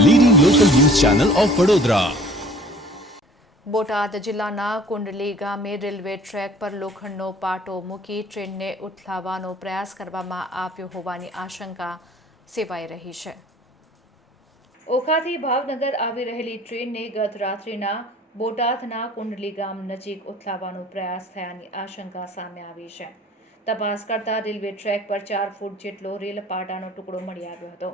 Channel of Vadodara Botad જિલ્લાના કુંડલી ગામે railway track પર લોખંડનો પાટો મૂકી ટ્રેનને ઉથલાવવાનો પ્રયાસ કરવામાં આવ્યો હોવાની આશંકા સેવાઈ રહી છે. ઓખાથી ભાવનગર આવી રહેલી ટ્રેનને ગત રાત્રિના બોટાદના કુંડલી ગામ નજીક ઉથલાવવાનો પ્રયાસ થયાની આશંકા સામે આવી છે. તપાસ કરતા રેલવે ટ્રેક પર ચાર ફૂટ જેટલો રેલ પાટાનો ટુકડો મળી આવ્યો હતો.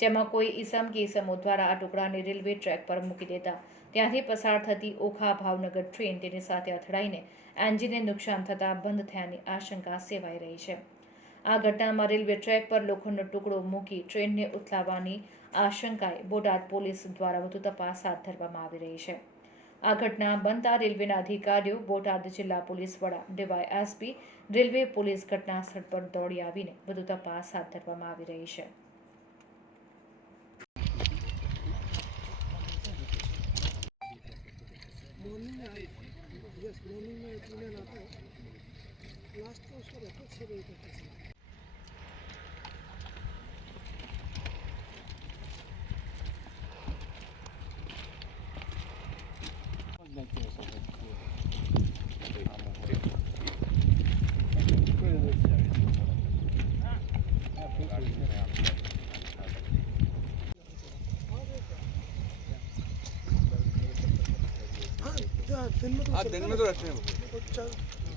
જેમાં કોઈ ઈસમ કે ઈસમો દ્વારા આ ટુકડાને રેલવે ટ્રેક પર મૂકી દેતા. ત્યાંથી પસાર થતી ઓખા ભાવનગર ટ્રેન તેની સાથે અથડાઈને એન્જિનને નુકસાન થતાં બંધ થયાની આશંકા સેવાઈ રહી છે. આ ઘટનામાં રેલવે ટ્રેક પર લોખંડનો ટુકડો મૂકી ટ્રેનને ઉથલાવવાની આશંકાએ બોટાદ પોલીસ દ્વારા વધુ તપાસ હાથ ધરવામાં આવી રહી છે. આ ઘટના બનતા રેલવેના અધિકારીઓ, બોટાદ જિલ્લા પોલીસ વડા ડીવાય એસપી રેલવે પોલીસ ઘટના સ્થળ પર દોડી આવીને વધુ તપાસ હાથ ધરવામાં આવી રહી છે. मॉर्निंग में आई यस मॉर्निंग में एक ईमेल आता है लास्ट का उसका रेफर छः बजे तक है हाँ क्या दिन में तो हाँ दिन में तो रहते हैं वो। तो चल